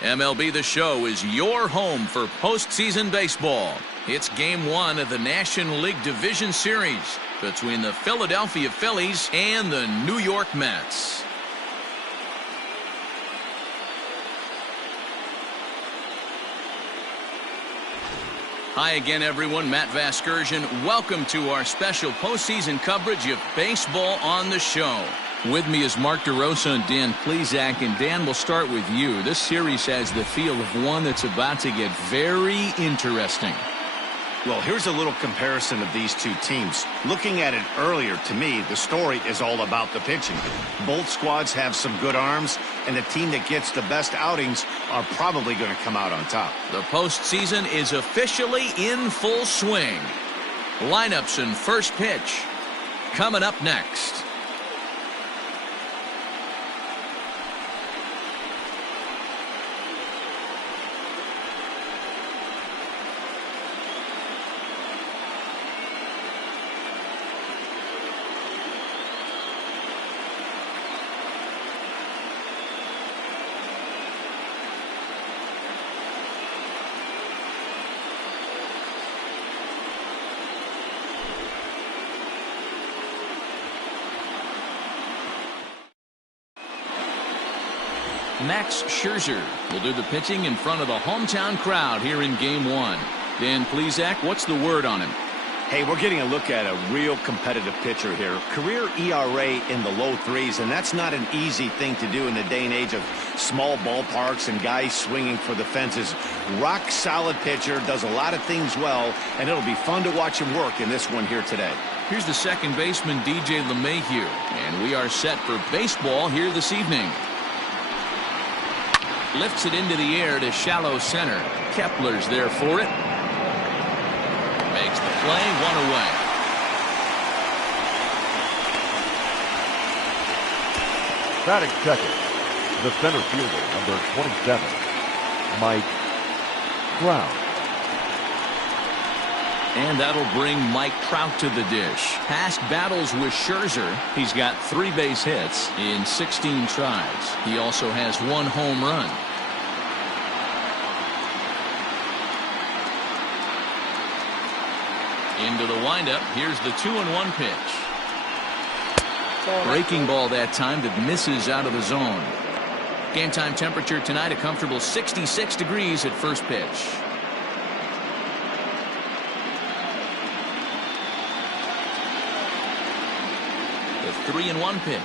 MLB The Show is your home for postseason baseball. It's Game 1 of the National League Division Series between the Philadelphia Phillies and the New York Mets. Hi again, everyone. Matt Vasgersian. Welcome to our special postseason coverage of baseball on the show. With me is Mark DeRosa and Dan Plesac. And Dan, we'll start with you. This series has the feel of one that's about to get very interesting. Well, here's a little comparison of these two teams. Looking at it earlier, to me, the story is all about the pitching. Both squads have some good arms, and the team that gets the best outings are probably going to come out on top. The postseason is officially in full swing. Lineups and first pitch coming up next. Max Scherzer will do the pitching in front of the hometown crowd here in Game 1. Dan Plesac, what's the word on him? Hey, we're getting a look at a real competitive pitcher here. Career ERA in the low threes, and that's not an easy thing to do in the day and age of small ballparks and guys swinging for the fences. Rock solid pitcher, does a lot of things well, and it'll be fun to watch him work in this one here today. Here's the second baseman, DJ LeMahieu, and we are set for baseball here this evening. Lifts it into the air to shallow center. Kepler's there for it. Makes the play, one away. Batting second, the center fielder, number 27, Mike Trout. And that'll bring Mike Trout to the dish. Past battles with Scherzer, he's got 3 base hits in 16 tries. He also has 1 home run. Into the windup. Here's the 2-1 pitch. Breaking ball that time that misses out of the zone. Game time temperature tonight, a comfortable 66 degrees at first pitch. The 3-1 pitch.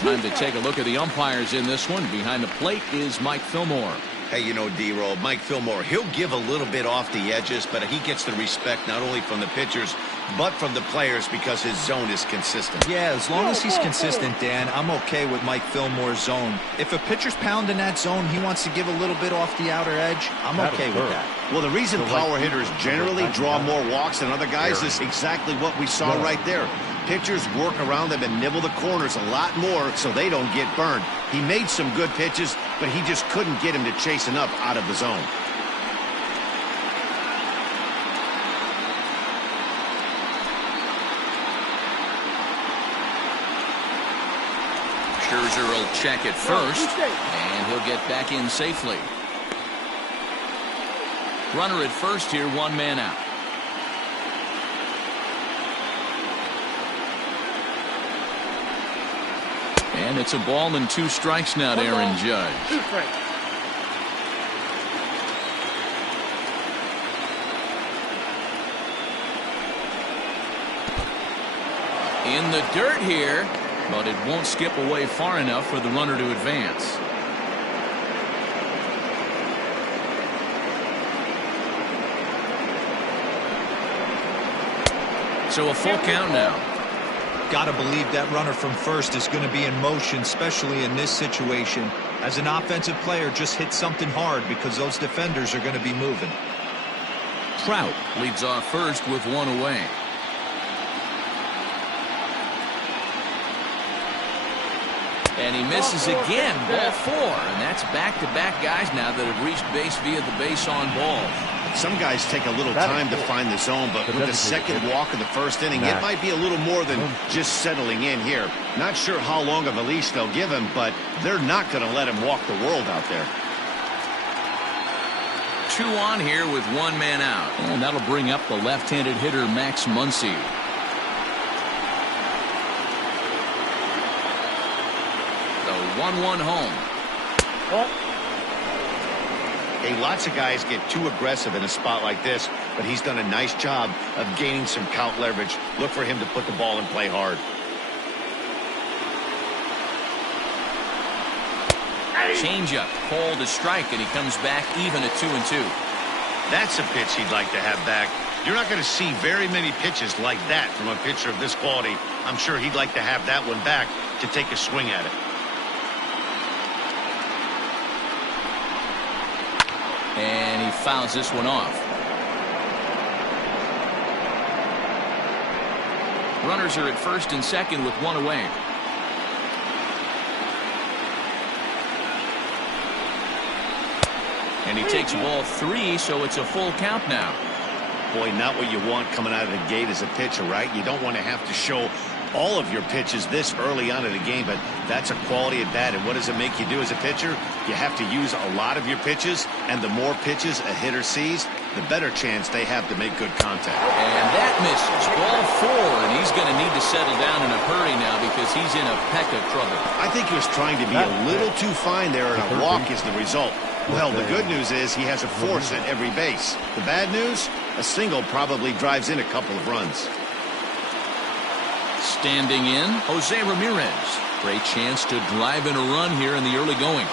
Time to take a look at the umpires in this one. Behind the plate is Mike Fillmore. Hey, you know, D-Roll, Mike Fillmore, he'll give a little bit off the edges, but he gets the respect not only from the pitchers, but from the players because his zone is consistent. Yeah, as long as he's consistent, Dan, I'm okay with Mike Fillmore's zone. If a pitcher's pounding that zone, he wants to give a little bit off the outer edge, I'm okay with that. Well, the reason power hitters generally draw more walks than other guys is exactly what we saw right there. Pitchers work around them and nibble the corners a lot more so they don't get burned. He made some good pitches, but he just couldn't get him to chase enough out of the zone. Scherzer will check it first, and he'll get back in safely. Runner at first here, 1 man out. And it's a ball and 2 strikes now to Aaron Judge. In the dirt here, but it won't skip away far enough for the runner to advance. So a full count now. Gotta believe that runner from first is going to be in motion, especially in this situation. As an offensive player, just hit something hard because those defenders are going to be moving. Trout leads off first with 1 away. And he misses again, ball 4. And that's back-to-back guys now that have reached base via the base on ball. Some guys take a little time to find the zone, but with the second walk of the first inning, it might be a little more than just settling in here. Not sure how long of a leash they'll give him, but they're not going to let him walk the world out there. 2 on here with 1 man out. And that'll bring up the left-handed hitter, Max Muncy. The 1-1 home. Hey, lots of guys get too aggressive in a spot like this, but he's done a nice job of gaining some count leverage. Look for him to put the ball in play hard. Changeup, called a strike, and he comes back even at 2-2. That's a pitch he'd like to have back. You're not going to see very many pitches like that from a pitcher of this quality. I'm sure he'd like to have that one back to take a swing at it. And he fouls this one off. Runners are at first and second with 1 away. And he takes ball 3, so it's a full count now. Boy, not what you want coming out of the gate as a pitcher, right? You don't want to have to show all of your pitches this early on in the game, but that's a quality at bat. And what does it make you do as a pitcher? You have to use a lot of your pitches, and the more pitches a hitter sees, the better chance they have to make good contact. And that misses. Ball 4, and he's going to need to settle down in a hurry now because he's in a peck of trouble. I think he was trying to be a little too fine there, and a walk is the result. Well, the good news is he has a force at every base. The bad news? A single probably drives in a couple of runs. Standing in, Jose Ramirez. Great chance to drive in a run here in the early going.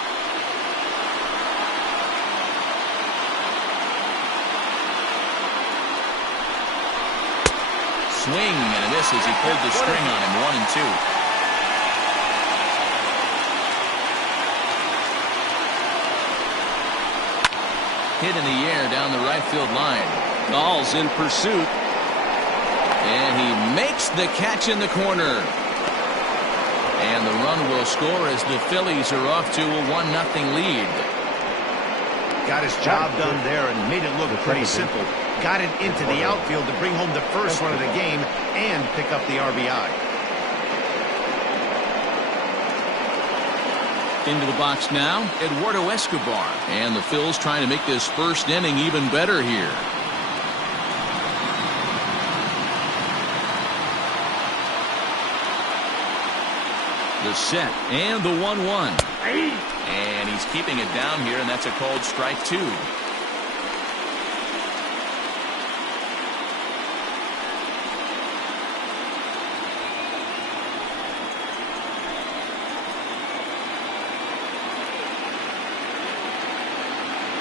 Swing and a miss as he pulled the string on him. 1-2. Hit in the air down the right field line. Gall's in pursuit. And he makes the catch in the corner. And the run will score as the Phillies are off to a 1-0 lead. Got his job done there and made it look pretty simple. Got it into the outfield to bring home the first run of the game and pick up the RBI. Into the box now, Eduardo Escobar. And the Phils trying to make this first inning even better here. The set and the 1-1. And he's keeping it down here, and that's a called strike 2.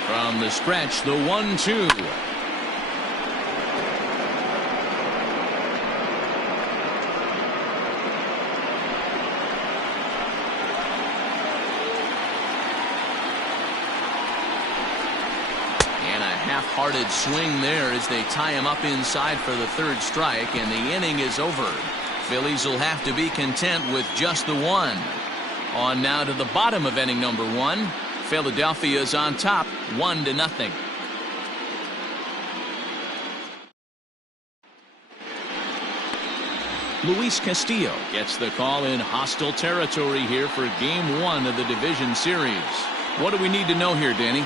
From the stretch, the 1-2. And a half-hearted swing there as they tie him up inside for the 3rd strike, and the inning is over. Phillies will have to be content with just the 1. On now to the bottom of inning number 1. Philadelphia is on top, 1-0. Luis Castillo gets the call in hostile territory here for game 1 of the division series. What do we need to know here, Danny?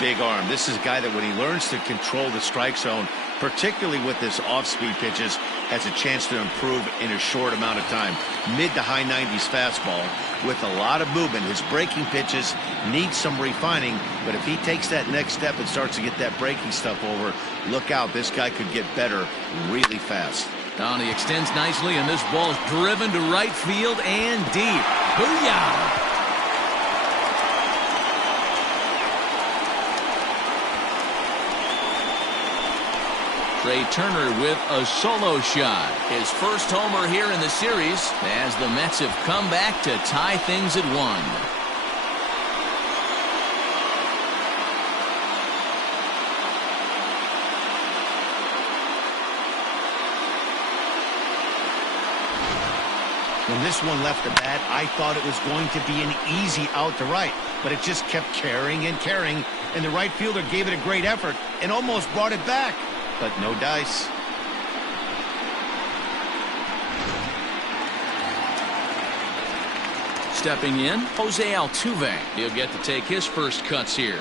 Big arm. This is a guy that when he learns to control the strike zone, particularly with his off-speed pitches, has a chance to improve in a short amount of time. Mid to high 90s fastball with a lot of movement. His breaking pitches need some refining, but if he takes that next step and starts to get that breaking stuff over, look out. This guy could get better really fast. Down, he extends nicely, and this ball is driven to right field and deep. Booyah! Trey Turner with a solo shot. His first homer here in the series as the Mets have come back to tie things at 1. When this one left the bat, I thought it was going to be an easy out to right, but it just kept carrying and carrying, and the right fielder gave it a great effort and almost brought it back, but no dice. Stepping in, Jose Altuve. He'll get to take his first cuts here.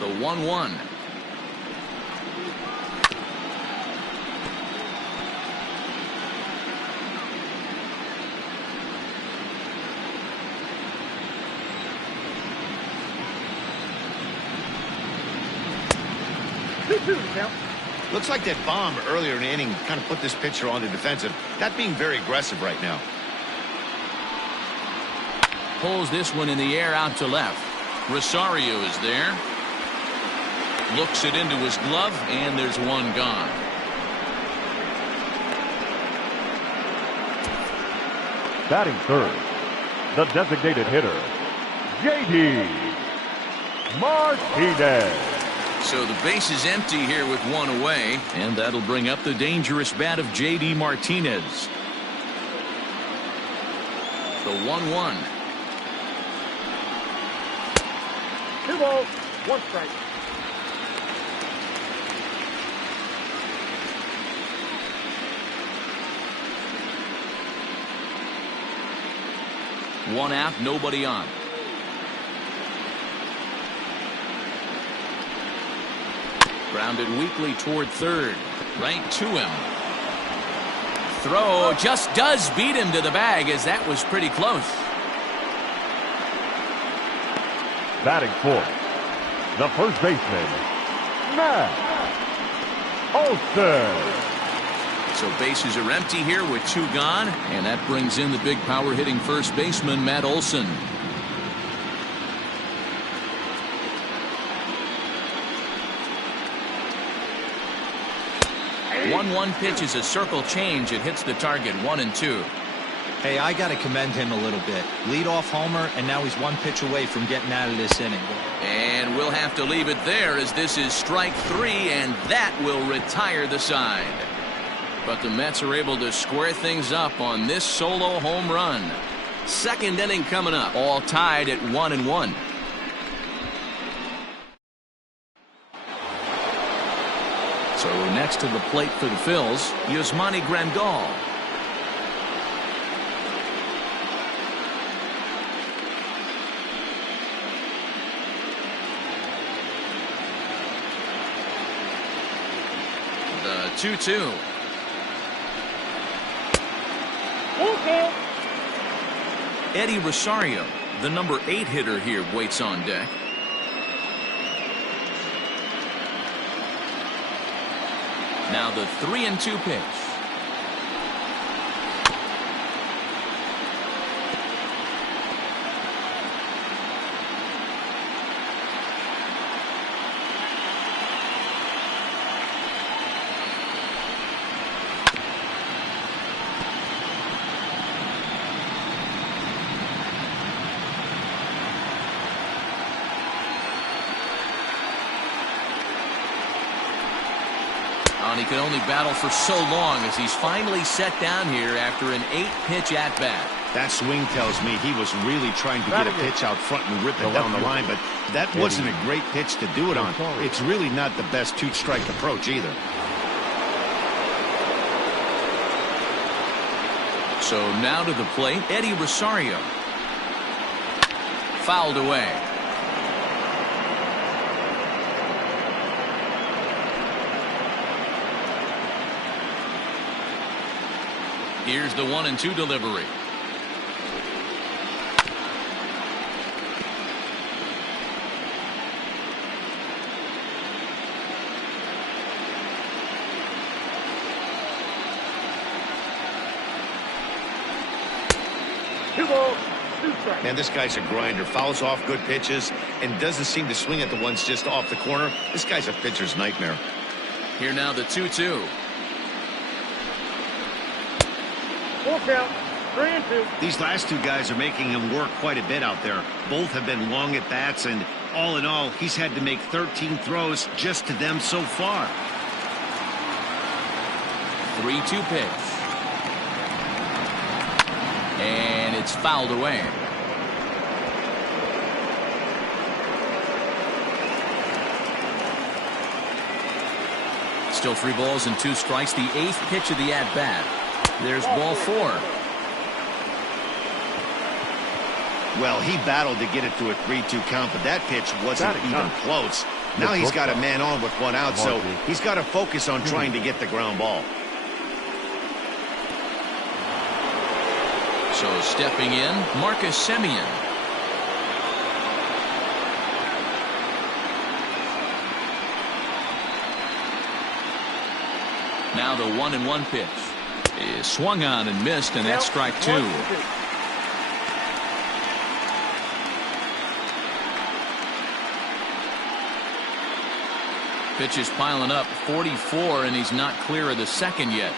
The 1-1. Looks like that bomb earlier in the inning kind of put this pitcher on the defensive. Not being very aggressive right now. Pulls this one in the air out to left. Rosario is there. Looks it into his glove, and there's one gone. Batting third, the designated hitter, J.D. Martinez. So the base is empty here with one away, and that'll bring up the dangerous bat of J.D. Martinez. The 1-1. 2 balls, 1 strike. One out, nobody on. Grounded weakly toward third. Right to him. Throw just does beat him to the bag, as that was pretty close. Batting fourth, the first baseman, Matt Olson. So bases are empty here with 2 gone, and that brings in the big power hitting first baseman, Matt Olson. One pitch is a circle change. It hits the target 1-2. Hey, I got to commend him a little bit. Leadoff homer, and now he's 1 pitch away from getting out of this inning. And we'll have to leave it there, as this is strike 3, and that will retire the side. But the Mets are able to square things up on this solo home run. Second inning coming up, all tied at 1-1. So next to the plate for the Phils, Yasmani Grandal. The 2-2. Eddie Rosario, the number 8 hitter here, waits on deck. Now the 3-2 pitch. And he could only battle for so long, as he's finally set down here after an 8-pitch at-bat. That swing tells me he was really trying to get a pitch out front and rip it down the line, but that wasn't a great pitch to do it on. It's really not the best 2-strike approach either. So now to the plate, Eddie Rosario. Fouled away. Here's the 1-2 delivery. Man, this guy's a grinder. Fouls off good pitches and doesn't seem to swing at the ones just off the corner. This guy's a pitcher's nightmare. Here now the 2-2. Full count. 3-2. These last two guys are making him work quite a bit out there. Both have been long at bats, and all in all, he's had to make 13 throws just to them so far. 3-2 pitch. And it's fouled away. Still 3 balls and 2 strikes. The 8th pitch of the at-bat. There's ball 4. Well, he battled to get it to a 3-2 count, but that pitch wasn't even close. Now he's got a man on with 1 out, so he's got to focus on trying to get the ground ball. So stepping in, Marcus Semien. Now the 1-1 pitch is swung on and missed, and that's strike 2. Pitch is piling up, 44, and he's not clear of the second yet.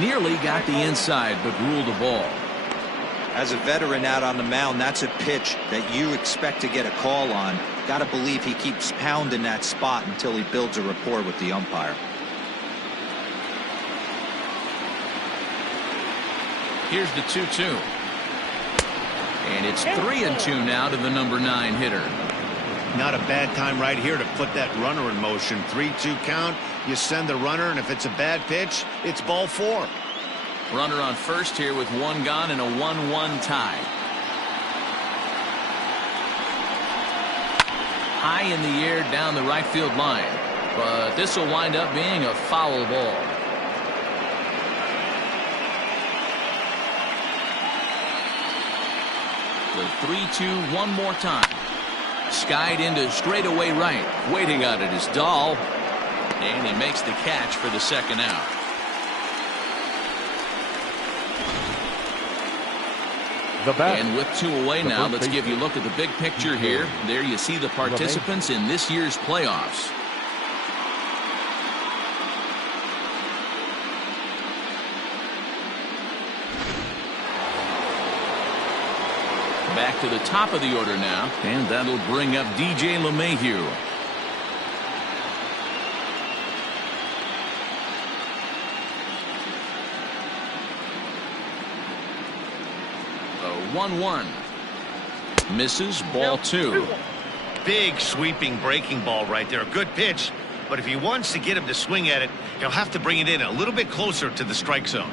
Nearly got the inside, but ruled a ball. As a veteran out on the mound, that's a pitch that you expect to get a call on. Got to believe he keeps pounding that spot until he builds a rapport with the umpire. Here's the 2-2. And it's 3-2 now to the number 9 hitter. Not a bad time right here to put that runner in motion. 3-2 count. You send the runner, and if it's a bad pitch, it's ball 4. Runner on first here with 1 gone and a 1-1 tie. High in the air down the right field line, but this will wind up being a foul ball. The 3-2 one more time. Skied into straightaway right. Waiting on it is Dahl, and he makes the catch for the second out. And with 2 away now, let's give you a look at the big picture here. There you see the participants in this year's playoffs. Back to the top of the order now, and that'll bring up DJ LeMahieu. A 1-1. Misses, ball 2. Big sweeping breaking ball right there. Good pitch, but if he wants to get him to swing at it, he'll have to bring it in a little bit closer to the strike zone.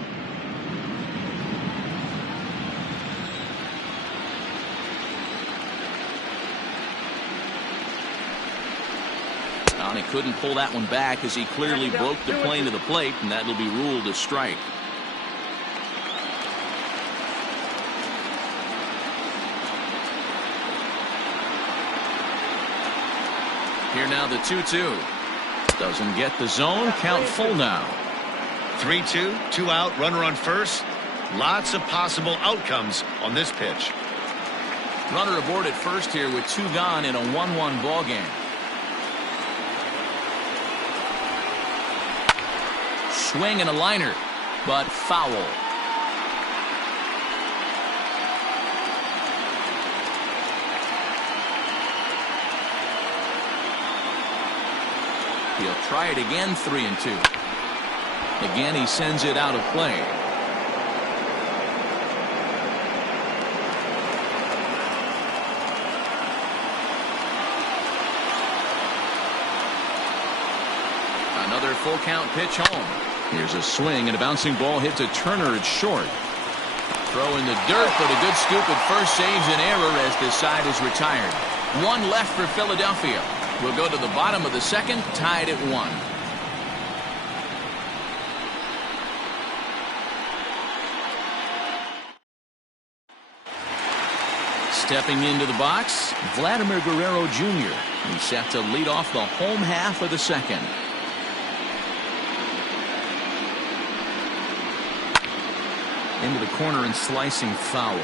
He couldn't pull that one back as he clearly broke the plane to the plate, and that'll be ruled a strike. Here now the 2-2. Doesn't get the zone. Count full now. 3-2, 2 out, runner on first. Lots of possible outcomes on this pitch. Runner aboard at first here with 2 gone in a 1-1 ball game. Swing and a liner, but foul. He'll try it again, 3-2. Again, he sends it out of play. Another full count pitch home. Here's a swing, and a bouncing ball hits a Turner. It's short. Throw in the dirt, but a good scoop at first saves an error as this side is retired. 1 left for Philadelphia. We'll go to the bottom of the second, tied at 1. Stepping into the box, Vladimir Guerrero Jr. He's set to lead off the home half of the second. Into the corner and slicing foul.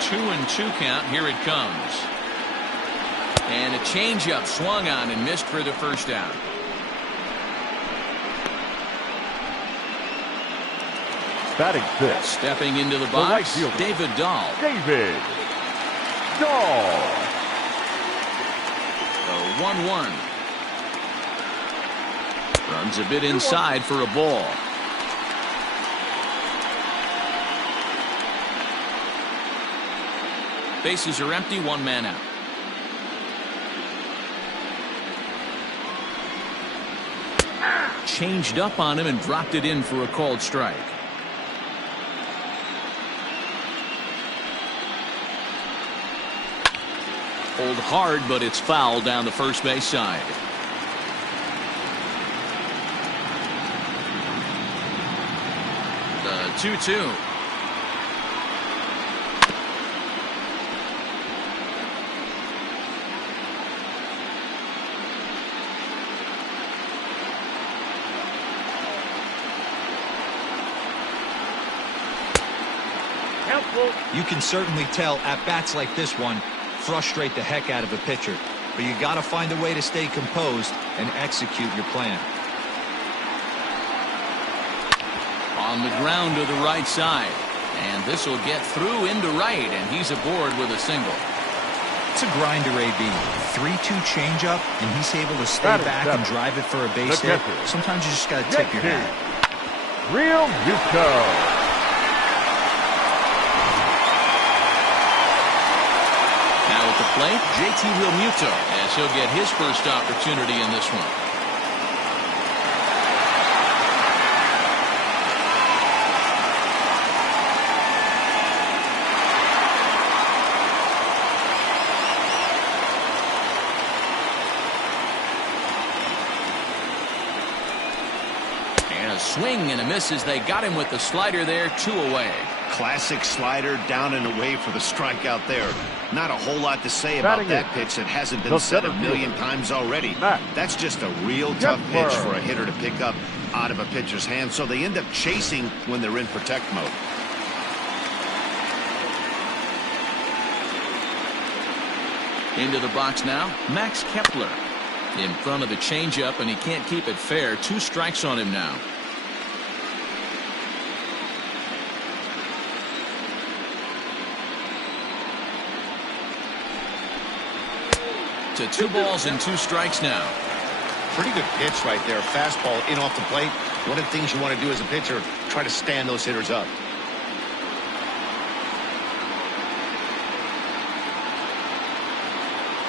2-2 count. Here it comes. And a changeup swung on and missed for the first down. Batting fifth. Stepping into the box, David Dahl. David Dahl. The 1-1. Runs a bit inside for a ball. Bases are empty, one man out. Changed up on him and dropped it in for a called strike. Hold hard, but it's foul down the first base side. The 2-2. You can certainly tell at bats like this one frustrate the heck out of a pitcher, but you got to find a way to stay composed and execute your plan. On the ground to the right side, and this will get through into right, and he's aboard with a single. It's a grinder, AB. 3-2 changeup, and he's able to stay back and drive it for a base hit. Sometimes you just got to tip your hat. Real Muto. At the plate, JT Realmuto, as he'll get his first opportunity in this one. And a swing and a miss as they got him with the slider there, 2 away. Classic slider down and away for the strikeout there. Not a whole lot to say about that pitch that hasn't been said a million times already. That's just a real tough pitch for a hitter to pick up out of a pitcher's hand, so they end up chasing when they're in protect mode. Into the box now, Max Kepler. In front of the changeup, and he can't keep it fair. 2 strikes on him now. To 2 balls and 2 strikes now. Pretty good pitch right there. Fastball in off the plate. One of the things you want to do as a pitcher, try to stand those hitters up.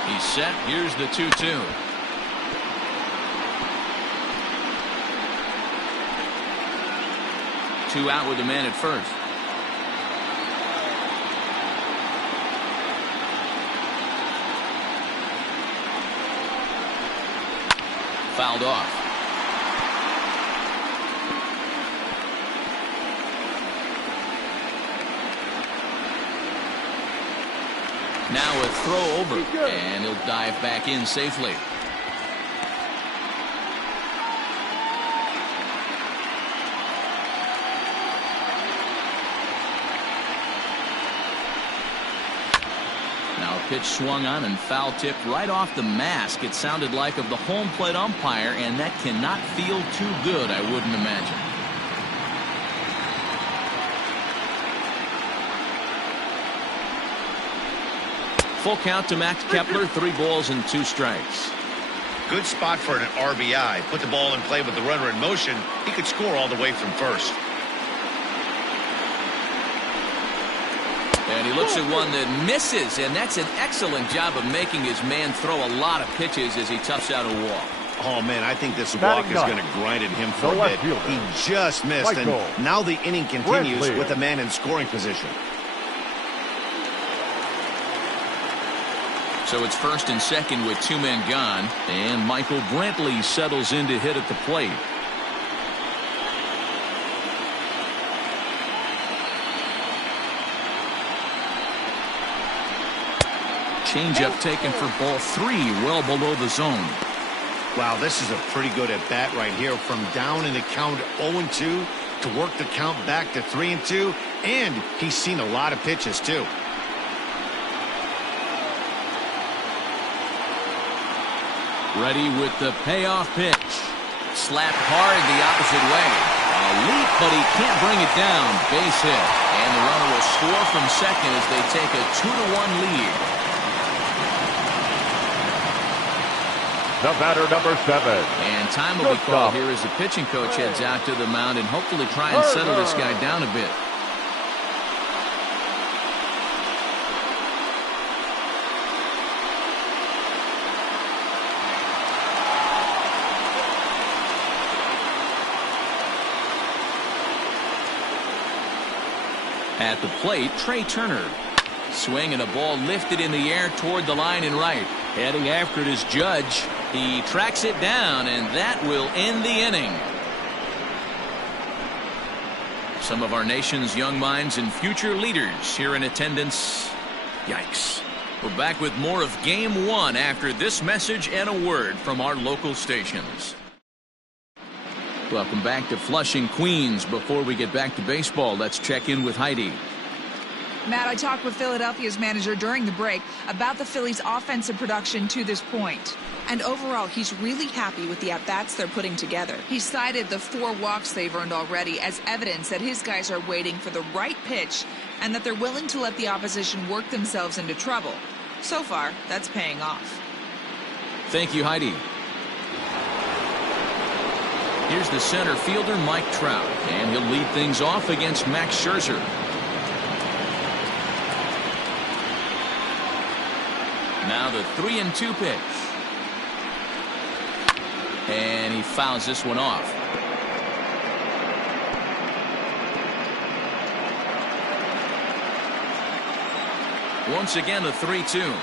He's set. Here's the 2-2. Two out with a man at first. Fouled off. Now a throw over, and he'll dive back in safely. Pitch swung on and foul tipped right off the mask. It sounded like of the home plate umpire, and that cannot feel too good, I wouldn't imagine. Full count to Max Kepler, 3 balls and 2 strikes. Good spot for an RBI. Put the ball in play with the runner in motion. He could score all the way from first. And he looks at one that misses, and that's an excellent job of making his man throw a lot of pitches as he toughs out a walk. Oh, man, I think this walk is going to grind at him for a bit. He just missed, and now the inning continues with a man in scoring position. So it's first and second with 2 men gone, and Michael Brantley settles in to hit at the plate. Changeup taken for ball 3, well below the zone. Wow, this is a pretty good at bat right here. From down in the count 0-2 to work the count back to 3-2, and he's seen a lot of pitches too. Ready with the payoff pitch. Slapped hard the opposite way. A leap, but he can't bring it down. Base hit. And the runner will score from second as they take a 2-1 lead. The batter, number 7. And time will be called here as the pitching coach heads out to the mound and hopefully try and settle this guy down a bit. At the plate, Trey Turner. Swing and a ball lifted in the air toward the line and right. Heading after it is Judge. He tracks it down, and that will end the inning. Some of our nation's young minds and future leaders here in attendance. Yikes. We're back with more of Game 1 after this message and a word from our local stations. Welcome back to Flushing, Queens. Before we get back to baseball, let's check in with Heidi. Matt, I talked with Philadelphia's manager during the break about the Phillies' offensive production to this point. And overall, he's really happy with the at-bats they're putting together. He cited the 4 walks they've earned already as evidence that his guys are waiting for the right pitch and that they're willing to let the opposition work themselves into trouble. So far, that's paying off. Thank you, Heidi. Here's the center fielder, Mike Trout, and he'll lead things off against Max Scherzer. Now the 3-2 pitch. And he fouls this one off. Once again, a 3-2.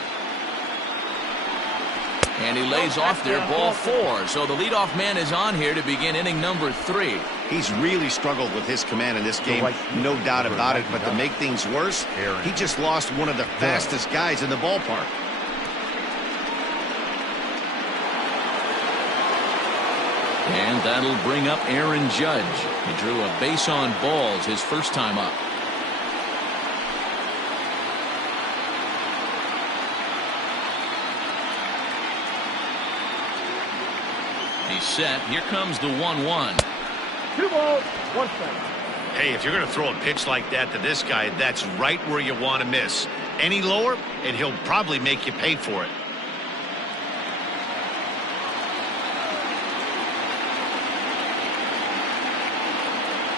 And he lays off there, ball 4. So the leadoff man is on here to begin inning number 3. He's really struggled with his command in this game, no doubt about it. But to make things worse, he just lost one of the fastest guys in the ballpark. And that'll bring up Aaron Judge. He drew a base on balls his first time up. He's set. Here comes the 1-1. 2 balls, 1 strike. Hey, if you're going to throw a pitch like that to this guy, that's right where you want to miss. Any lower, and he'll probably make you pay for it.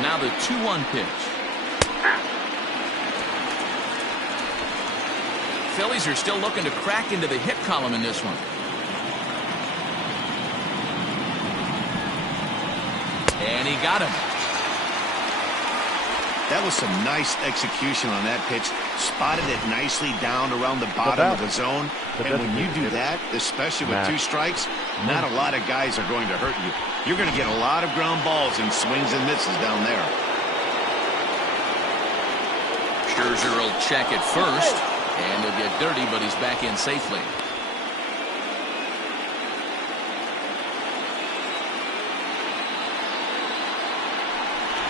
Now the 2-1 pitch. Phillies are still looking to crack into the hit column in this one. And he got him. That was some nice execution on that pitch. Spotted it nicely down around the bottom of the zone. And when you do that, especially with 2 strikes, not a lot of guys are going to hurt you. You're going to get a lot of ground balls and swings and misses down there. Scherzer will check it first. And he'll get dirty, but he's back in safely.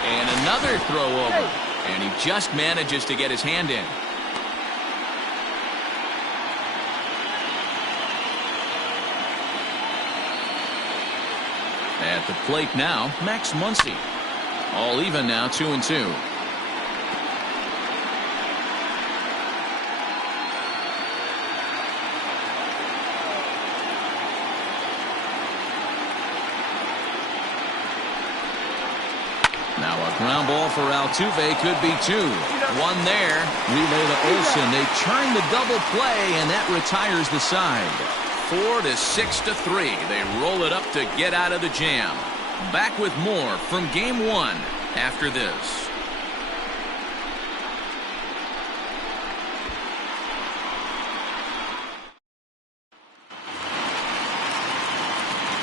And another throw over. And he just manages to get his hand in. At the plate now, Max Muncy. All even now, 2-2. Now a ground ball for Altuve could be 2. 1 there. Relay to Olsen. They churn the double play, and that retires the side. 4 to 6 to 3. They roll it up to get out of the jam. Back with more from Game 1 after this.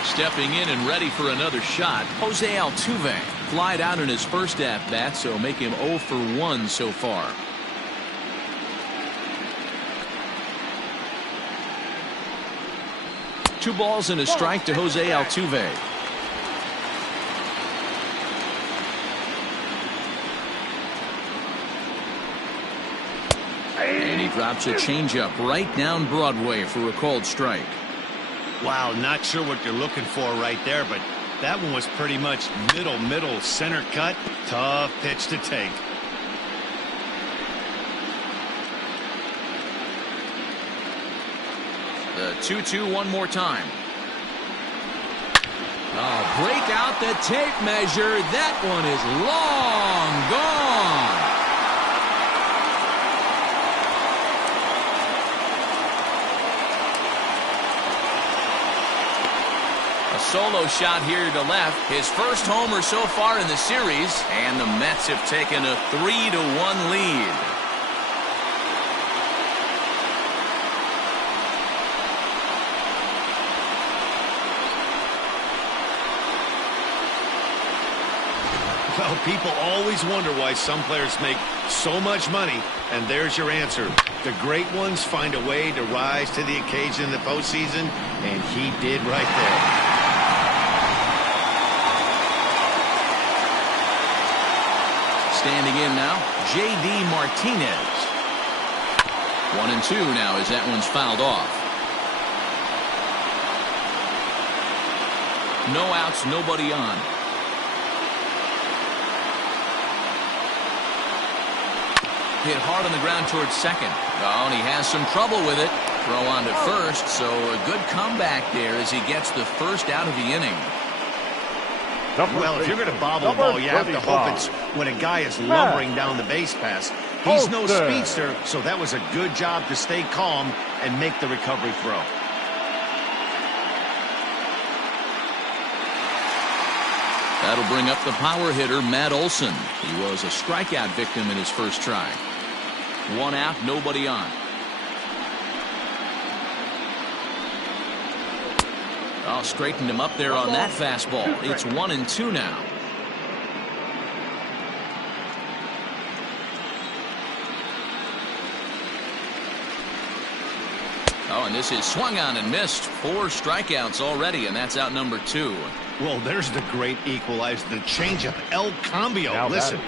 Stepping in and ready for another shot, Jose Altuve. Flied out in his first at-bat, so make him 0 for 1 so far. Two balls and a strike to Jose Altuve. And he drops a changeup right down Broadway for a called strike. Wow, not sure what you're looking for right there, but that one was pretty much middle, center cut. Tough pitch to take. The 2-2 one more time. Break out the tape measure. That one is long gone. A solo shot here to left. His first homer so far in the series, and the Mets have taken a 3-1 lead. Well, people always wonder why some players make so much money, and there's your answer. The great ones find a way to rise to the occasion in the postseason, and he did right there. Standing in now, J.D. Martinez. 1-2 now as that one's fouled off. No outs, nobody on. Hit hard on the ground towards second. Oh, and he has some trouble with it. Throw on to first, so a good comeback there as he gets the first out of the inning. Well, if you're going to bobble the ball, you have to hope it's when a guy is lumbering down the base pass. He's no speedster, so that was a good job to stay calm and make the recovery throw. That'll bring up the power hitter, Matt Olson. He was a strikeout victim in his first try. One out, nobody on. Oh, straightened him up there on that fastball. It's 1-2 now. Oh, and this is swung on and missed. 4 strikeouts already, and that's out number 2. Well, there's the great equalizer, the changeup, El Cambio. Now listen,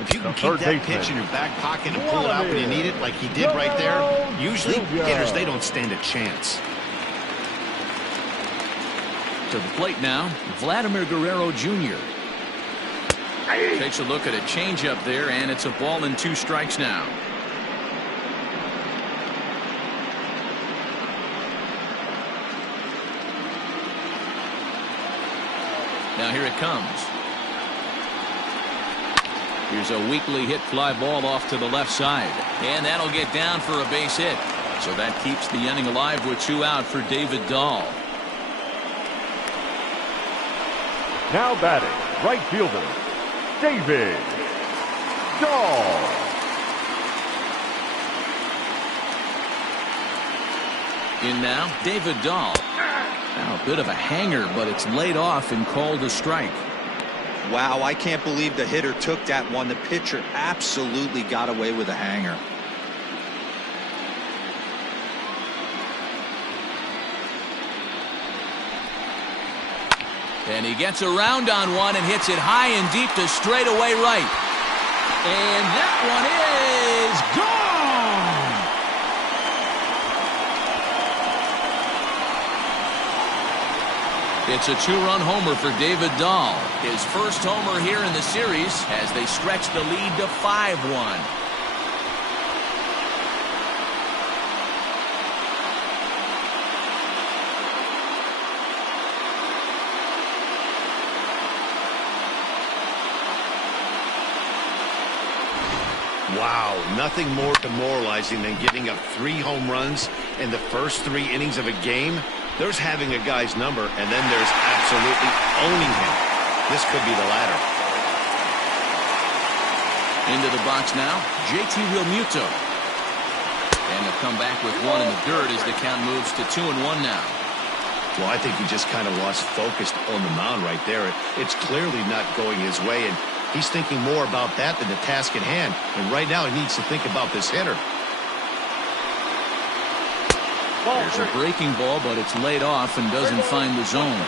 if you can keep that pitch in your back pocket and pull it out when you need it like he did right there, usually hitters, they don't stand a chance. To the plate now, Vladimir Guerrero Jr. Takes a look at a changeup there, and it's a ball and 2 strikes now. Now here it comes. Here's a weakly hit fly ball off to the left side. And that'll get down for a base hit. So that keeps the inning alive with 2 out for David Dahl. Now batting, right fielder, David Dahl. In now, David Dahl. Now a bit of a hanger, but it's laid off and called a strike. Wow, I can't believe the hitter took that one. The pitcher absolutely got away with a hanger. And he gets around on one and hits it high and deep to straightaway right. And that one is gone. It's a 2-run homer for David Dahl. His first homer here in the series as they stretch the lead to 5-1. Wow, nothing more demoralizing than giving up 3 home runs in the first 3 innings of a game. There's having a guy's number, and then there's absolutely owning him. This could be the latter. Into the box now, JT Realmuto. And they'll come back with 1 in the dirt as the count moves to 2-1 now. Well, I think he just kind of lost focus on the mound right there. It's clearly not going his way, and he's thinking more about that than the task at hand. And right now he needs to think about this hitter. There's a breaking ball, but it's laid off and doesn't find the zone.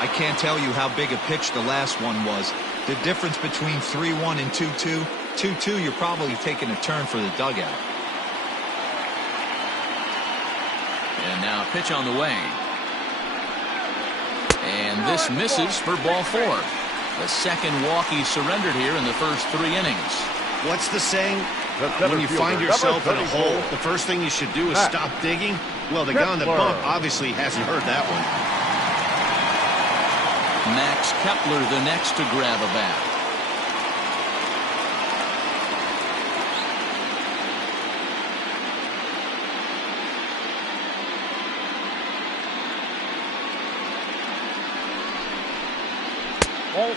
I can't tell you how big a pitch the last one was. The difference between 3-1 and 2-2. 2-2, you're probably taking a turn for the dugout. And now a pitch on the way. And this misses for ball 4. The second walk he surrendered here in the first 3 innings. What's the saying? The When you find fielder, yourself in number a hole, 34. the first thing you should do is Matt. stop digging. Well, the guy on the Kepler. bump obviously hasn't heard that one. Max Kepler the next to grab a bat.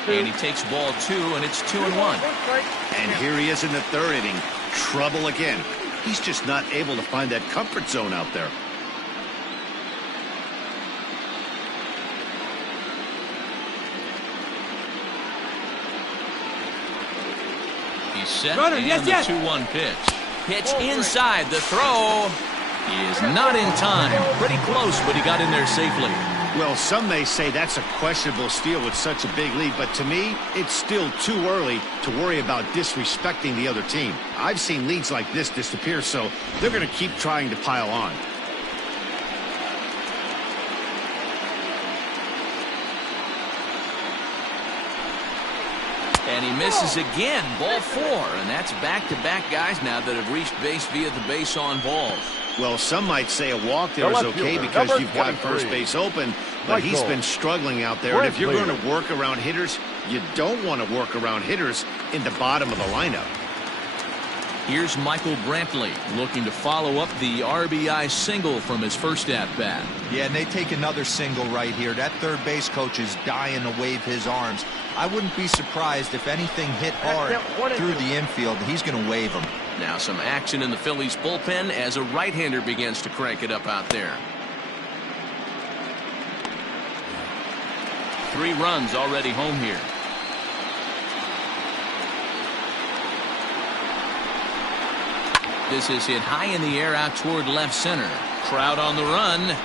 And he takes ball 2, and it's 2-1. And here he is in the 3rd inning. Trouble again. He's just not able to find that comfort zone out there. He's set, and the 2-1 pitch. Pitch inside, the throw is not in time. Pretty close, but he got in there safely. Well, some may say that's a questionable steal with such a big lead, but to me, it's still too early to worry about disrespecting the other team. I've seen leads like this disappear, so they're going to keep trying to pile on. And he misses again, ball 4, and that's back-to-back guys now that have reached base via the base-on balls. Well, some might say a walk there The is left okay fielder, because number you've got 23. first base open, but he's Michael been struggling out there. And if you're going Brantley. to work around hitters, you don't want to work around hitters in the bottom of the lineup. Here's Michael Brantley looking to follow up the RBI single from his first at-bat. Yeah, and they take another single right here. That third base coach is dying to wave his arms. I wouldn't be surprised if anything hit hard through the infield. He's going to wave them. Now some action in the Phillies bullpen as a right-hander begins to crank it up out there. 3 runs already home here. This is hit high in the air out toward left center. Trout on the run.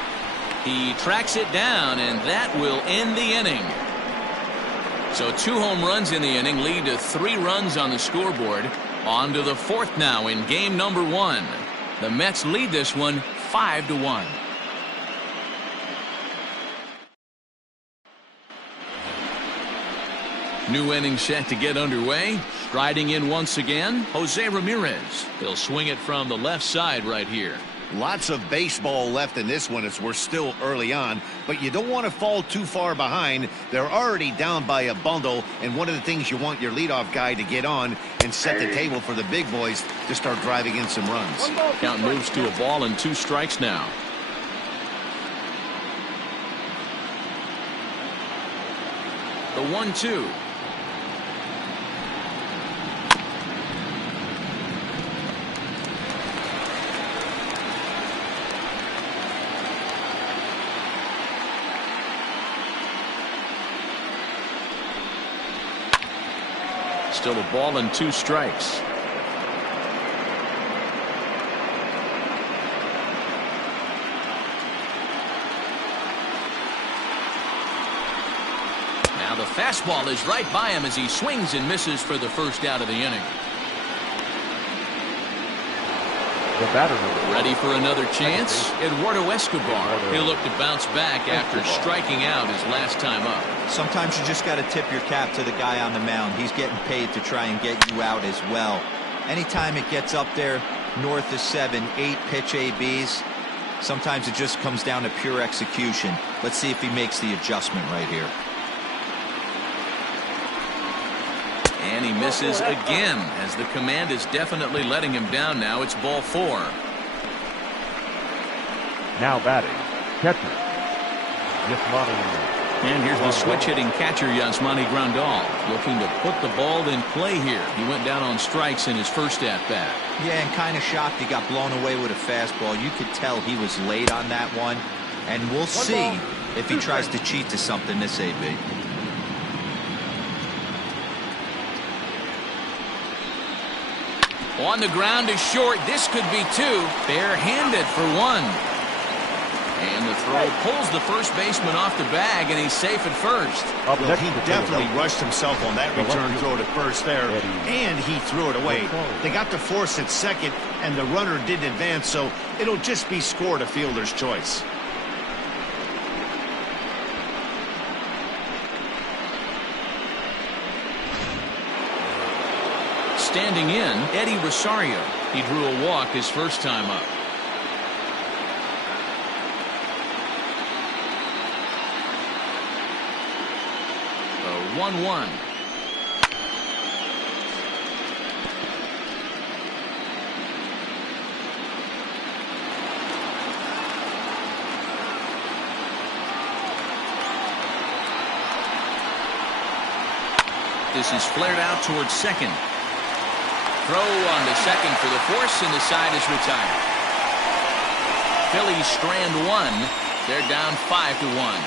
He tracks it down, and that will end the inning. So 2 home runs in the inning lead to 3 runs on the scoreboard. On to the 4th now in game number 1. The Mets lead this one 5-1. New inning set to get underway. Striding in once again, Jose Ramirez. He'll swing it from the left side right here. Lots of baseball left in this one as we're still early on, but you don't want to fall too far behind. They're already down by a bundle, and one of the things you want your leadoff guy to get on and set the table for the big boys to start driving in some runs. Count moves to a ball and 2 strikes now. The 1-2. Still a ball and 2 strikes. Now the fastball is right by him as he swings and misses for the first out of the inning. The batter number Ready for another chance? Eduardo Escobar. He'll look to bounce back after striking out his last time up. Sometimes you just got to tip your cap to the guy on the mound. He's getting paid to try and get you out as well. Anytime it gets up there north of 7, 8 pitch ABs, sometimes it just comes down to pure execution. Let's see if he makes the adjustment right here. And he misses again as the command is definitely letting him down now. It's ball 4. now batting, catcher, Yasmani. And here's the switch-hitting catcher, Yasmani Grandal, looking to put the ball in play here. He went down on strikes in his first at-bat. Yeah, and kind of shocked he got blown away with a fastball. You could tell he was late on that one. And we'll see if he tries to cheat to something this AB. On the ground is short. This could be 2. Bare-handed for 1. And the throw pulls the first baseman off the bag, and he's safe at first. Up Well, next he to definitely Philadelphia. rushed himself on that return throw to first there, and he threw it away. They got to force at second, and the runner didn't advance, so it'll just be scored a fielder's choice. Standing in, Eddie Rosario. He drew a walk his first time up. A 1-1. This is flared out towards second. Throw on to second for the force, and the side is retired. Phillies strand one. They're down 5-1.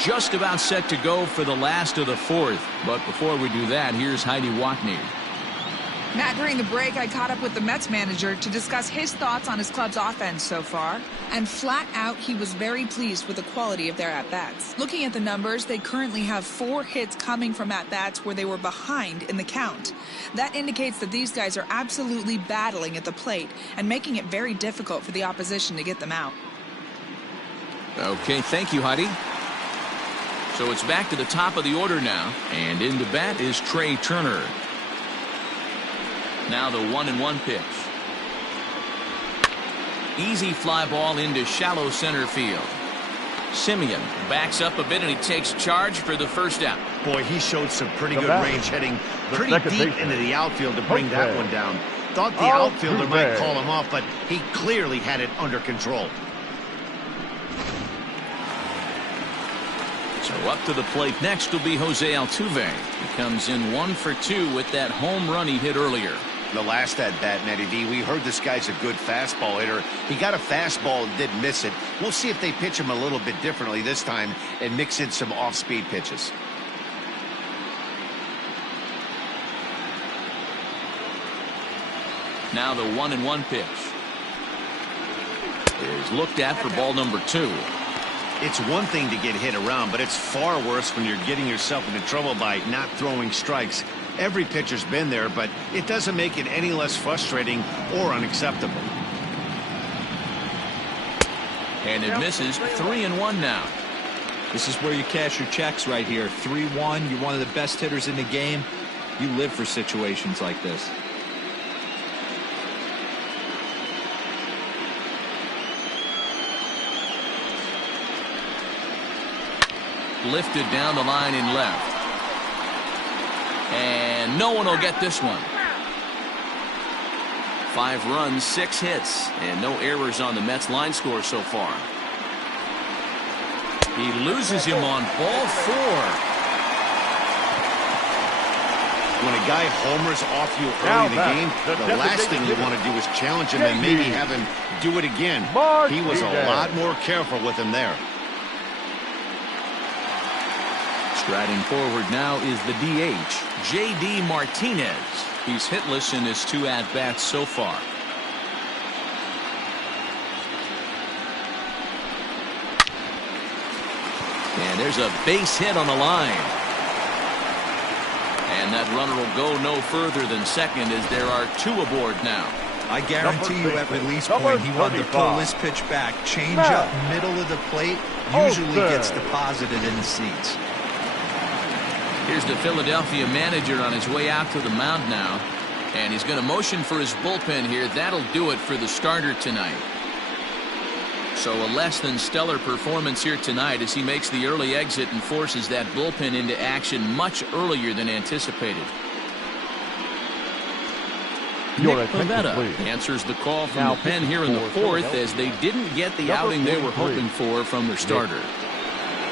Just about set to go for the last of the fourth. But before we do that, here's Heidi Watney. Matt, during the break, I caught up with the Mets manager to discuss his thoughts on his club's offense so far. And flat out, he was very pleased with the quality of their at-bats. Looking at the numbers, they currently have 4 hits coming from at-bats where they were behind in the count. That indicates that these guys are absolutely battling at the plate and making it very difficult for the opposition to get them out. Okay, thank you, Heidi. So it's back to the top of the order now. And in to bat is Trey Turner. Now the 1-1 pitch. Easy fly ball into shallow center field. Simeon backs up a bit and he takes charge for the first out. Boy, he showed some pretty good range, heading pretty deep into the outfield to bring that one down. Thought the outfielder might call him off, but he clearly had it under control. So up to the plate next will be Jose Altuve. He comes in 1 for 2 with that home run he hit earlier. The last at bat, Matty V, we heard this guy's a good fastball hitter. He got a fastball and did miss it. We'll see if they pitch him a little bit differently this time and mix in some off-speed pitches. Now the 1-1 pitch is looked at for ball number 2. It's one thing to get hit around, but it's far worse when you're getting yourself into trouble by not throwing strikes. Every pitcher's been there, but it doesn't make it any less frustrating or unacceptable. And it misses. 3-1 now. This is where you cash your checks right here. 3-1. You're one of the best hitters in the game. You live for situations like this. Lifted down the line in left. And no one will get this one. 5 runs, 6 hits, and no errors on the Mets line score so far. He loses him on ball 4. When a guy homers off you early in the game, the last thing you want to do is challenge him and maybe have him do it again. He was a lot more careful with him there. Striding forward now is the DH, J.D. Martinez. He's hitless in his 2 at-bats so far. And there's a base hit on the line. And that runner will go no further than second as there are 2 aboard now. I guarantee you at release point he wanted to pull this pitch back. Change up middle of the plate usually gets deposited in the seats. Here's the Philadelphia manager on his way out to the mound now. And he's going to motion for his bullpen here. That'll do it for the starter tonight. So a less than stellar performance here tonight as he makes the early exit and forces that bullpen into action much earlier than anticipated. Nick Pivetta answers the call from the pen here in the 4th as they didn't get the outing they were hoping for from their starter.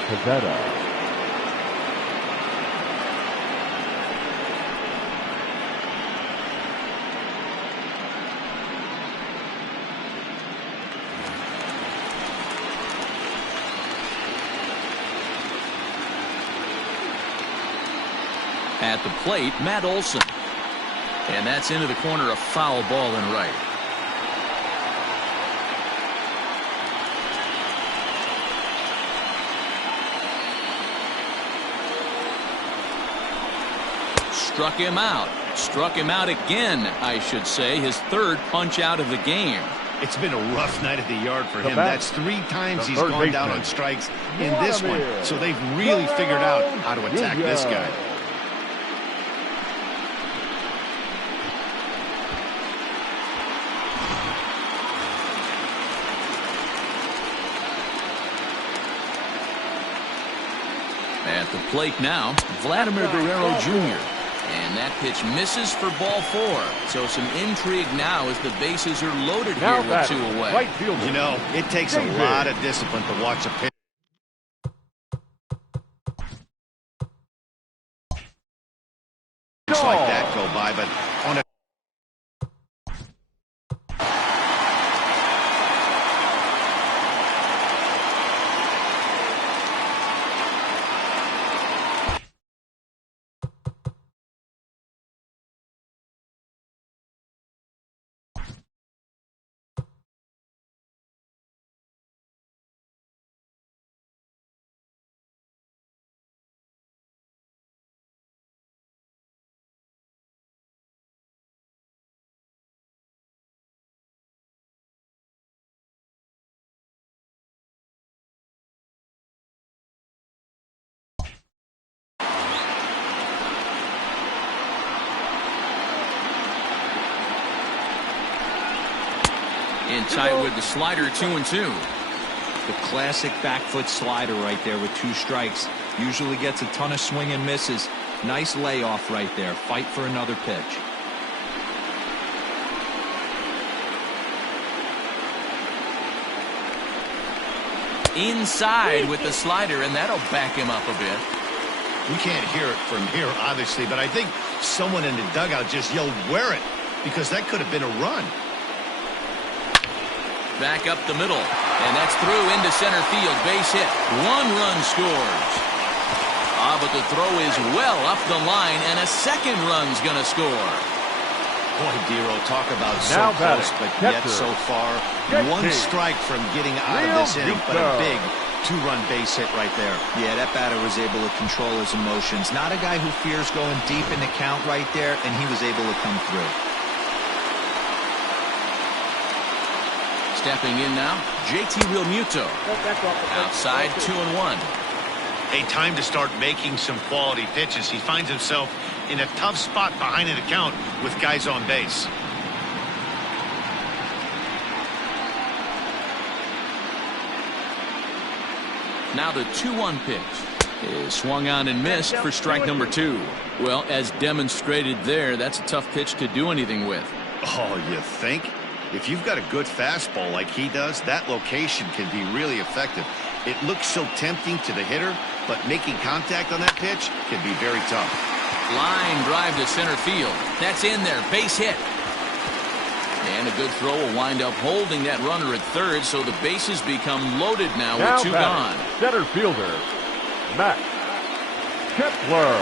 Pivetta. At the plate, Matt Olson. And that's into the corner, a foul ball in right. Struck him out. Struck him out again, I should say. His 3rd punch out of the game. It's been a rough night at the yard for him. bat. That's 3 times he's third gone down baseman. on strikes in this one. So they've really figured out how to attack this guy. At the plate now, Vladimir Guerrero Jr. And that pitch misses for ball 4. So some intrigue now as the bases are loaded here with 2 away. Right fielder. You know, it takes a lot of discipline to watch a pitch like that go by, but on a In tight with the slider, 2-2. The classic back foot slider right there with 2 strikes. Usually gets a ton of swing and misses. Nice layoff right there. Fight for another pitch. Inside with the slider, and that'll back him up a bit. we can't hear it from here, obviously, but I think someone in the dugout just yelled, "Wear it," because that could have been a run. Back up the middle, and that's through into center field. Base hit. 1 run scores. But the throw is well up the line, and a second run's going to score. Boy, Dero, talk about Now so close, batting, but catcher. yet so far. Catcher. 1 strike from getting out of this inning, but a big 2-run base hit right there. Yeah, that batter was able to control his emotions. Not a guy who fears going deep in the count right there, and he was able to come through. Stepping in now, JT Realmuto. Outside, 2-1. Hey, time to start making some quality pitches. He finds himself in a tough spot behind an account with guys on base. Now the 2-1 pitch is swung on and missed for strike number 2. Well, as demonstrated there, that's a tough pitch to do anything with. Oh, you think? If you've got a good fastball like he does, that location can be really effective. It looks so tempting to the hitter, but making contact on that pitch can be very tough. Line drive to center field. That's in there. Base hit. And a good throw will wind up holding that runner at third, so the bases become loaded now with 2 gone. Center fielder, Matt Kepler.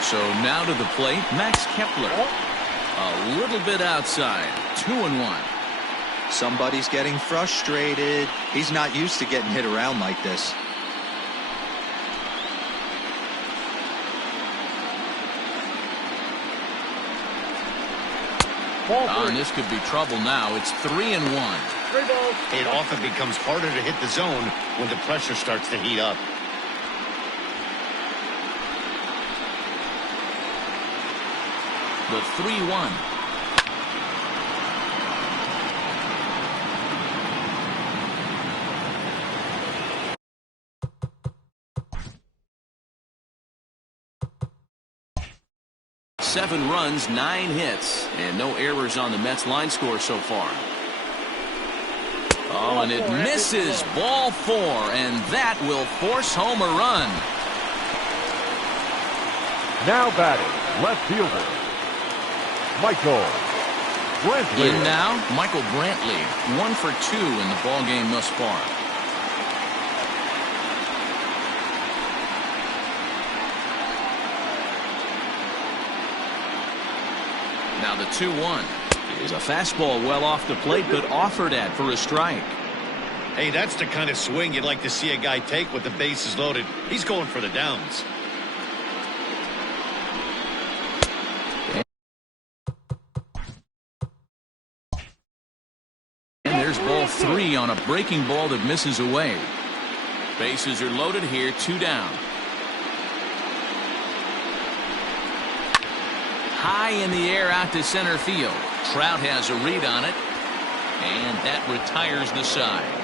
So now to the plate, Max Kepler. A little bit outside. 2-1. Somebody's getting frustrated. He's not used to getting hit around like this. And this could be trouble now. It's 3-1. It often becomes harder to hit the zone when the pressure starts to heat up. The 3-1. Seven runs, 9 hits, and no errors on the Mets line score so far. Oh, and it misses. Ball 4, and that will force home a run. Now batting, left fielder, Michael Brantley. In now, Michael Brantley, 1 for 2 in the ballgame thus far. Now the 2-1 is a fastball well off the plate, but offered at for a strike. Hey, that's the kind of swing you'd like to see a guy take with the bases loaded. He's going for the downs. tricky on a breaking ball that misses away. Bases are loaded here, 2 down. High in the air out to center field. Trout has a read on it, and that retires the side.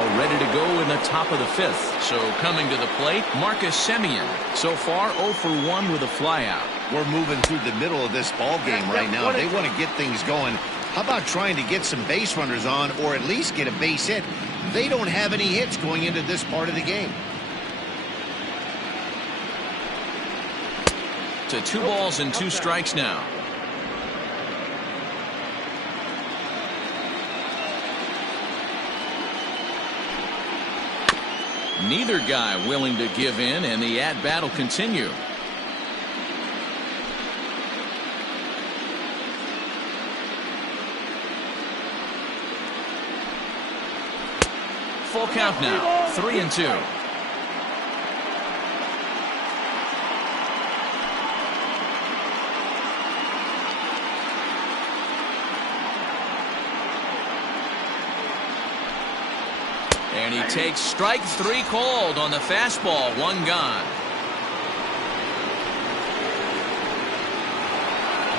Ready to go in the top of the 5th. So coming to the plate, Marcus Semien. So far 0 for 1 with a flyout. We're moving through the middle of this ball game right now. They want to get things going. How about trying to get some base runners on, or at least get a base hit? They don't have any hits going into this part of the game. To 2 balls and 2 strikes now. Neither guy willing to give in, and the at-bat will continue. Full count now, 3-2. And he takes strike 3 called on the fastball, 1 gone.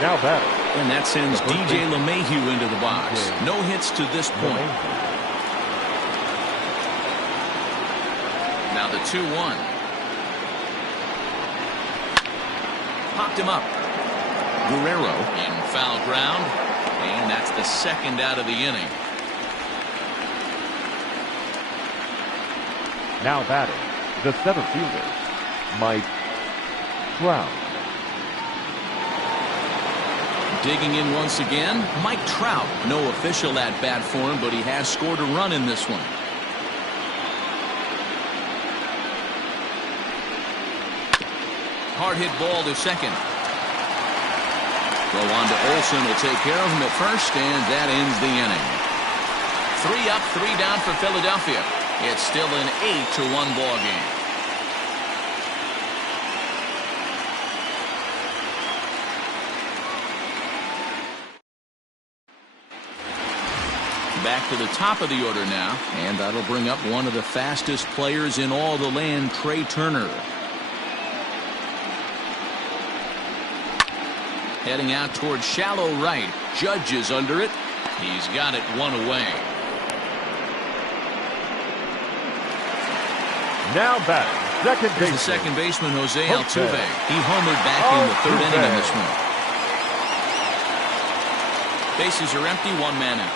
Now batting. And that sends DJ LeMahieu into the box. No hits to this point. Now the 2-1. Popped him up. Guerrero in foul ground. And that's the 2nd out of the inning. Now batting, the center fielder, Mike Trout. Digging in once again, Mike Trout. No official at-bat for him, but he has scored a run in this one. Hard hit ball to second. Go on to Olsen, will take care of him at first, and that ends the inning. 3 up, 3 down for Philadelphia. It's still an 8-1 ball game. Back to the top of the order now, and that'll bring up one of the fastest players in all the land, Trey Turner. Heading out towards shallow right. Judge is under it. He's got it 1 away. Now batting, second baseman. The second baseman, Jose Altuve. He homered back in the 3rd inning in this one. Bases are empty, 1 man out.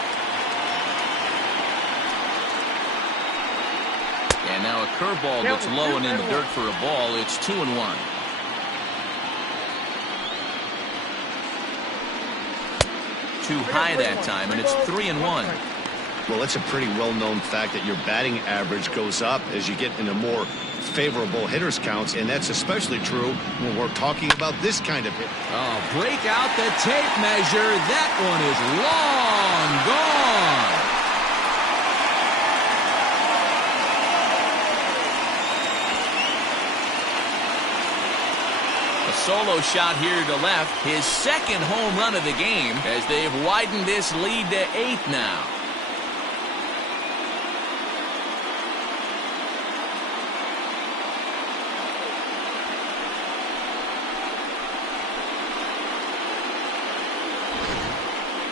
And now a curveball that's low and in the dirt for a ball. It's 2-1. Too high that time, and it's 3-1. Well, it's a pretty well-known fact that your batting average goes up as you get into more favorable hitters counts, and that's especially true when we're talking about this kind of hit. Oh, break out the tape measure. That one is long gone. A solo shot here to left. His 2nd home run of the game as they've widened this lead to 8 now.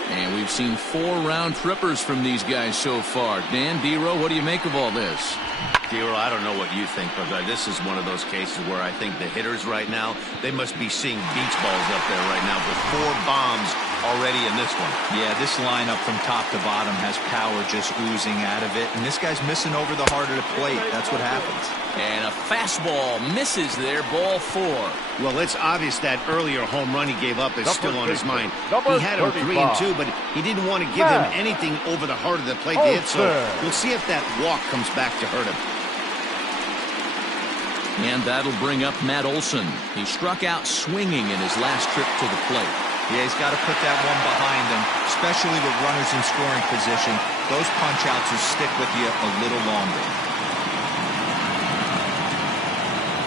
And we've seen 4 round trippers from these guys so far. Dan, D-Row, what do you make of all this? D-Row, I don't know what you think, but this is one of those cases where I think the hitters right now, they must be seeing beach balls up there right now with 4 bombs already in this one. Yeah, this lineup from top to bottom has power just oozing out of it, and this guy's missing over the heart of the plate. That's what happens. And a fastball misses there, ball 4. Well, it's obvious that earlier home run he gave up is still on his mind. Number He had him 3-2, but he didn't want to give him anything over the heart of the plate to hit, so we'll see if that walk comes back to hurt him. And that'll bring up Matt Olson. He struck out swinging in his last trip to the plate. Yeah, he's got to put that one behind him, especially with runners in scoring position. Those punch-outs will stick with you a little longer.